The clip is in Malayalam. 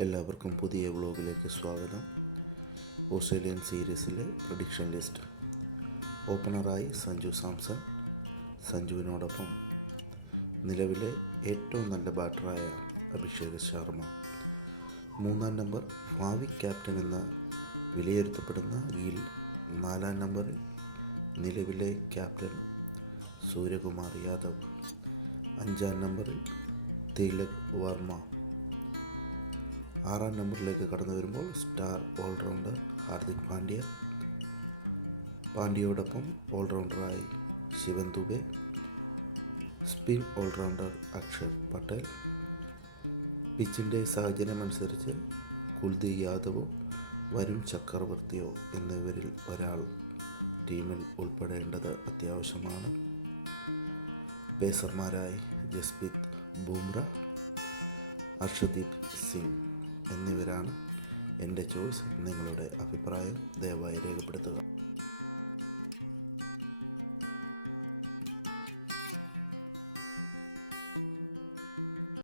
എല്ലാവർക്കും പുതിയ വ്ളോഗിലേക്ക് സ്വാഗതം. ഓസ്ട്രേലിയൻ സീരീസിലെ പ്രഡിക്ഷൻ ലിസ്റ്റ്. ഓപ്പണറായി സഞ്ജു സാംസൺ. സഞ്ജുവിനോടൊപ്പം നിലവിലെ ഏറ്റവും നല്ല ബാറ്ററായ അഭിഷേക് ശർമ്മ. 3-ാം നമ്പർ ഭാവി ക്യാപ്റ്റൻ എന്ന് വിലയിരുത്തപ്പെടുന്ന ഗിൽ. 4-ാം നമ്പറിൽ നിലവിലെ ക്യാപ്റ്റൻ സൂര്യകുമാർ യാദവ്. 5-ാം നമ്പറിൽ തിലക് വർമ്മ. 6-ാം നമ്പറിലേക്ക് കടന്നു വരുമ്പോൾ സ്റ്റാർ ഓൾറൗണ്ടർ ഹാർദിക് പാണ്ഡ്യ. പാണ്ഡ്യയോടൊപ്പം ഓൾറൗണ്ടറായി ശിവൻ ദുബെ. Spin allrounder Akshar Patel. പിച്ചിൻ്റെ സാഹചര്യമനുസരിച്ച് കുൽദീപ് യാദവോ വരുൺ ചക്രവർത്തിയോ എന്നിവരിൽ ഒരാൾ ടീമിൽ ഉൾപ്പെടേണ്ടത് അത്യാവശ്യമാണ്. പേസർമാരായി ജസ്പ്രീത് ബുംറ, അർഷദീപ് സിംഗ് എന്നിവരാണ് എൻ്റെ ചോയ്സ്. നിങ്ങളുടെ അഭിപ്രായം ദയവായി രേഖപ്പെടുത്തുക.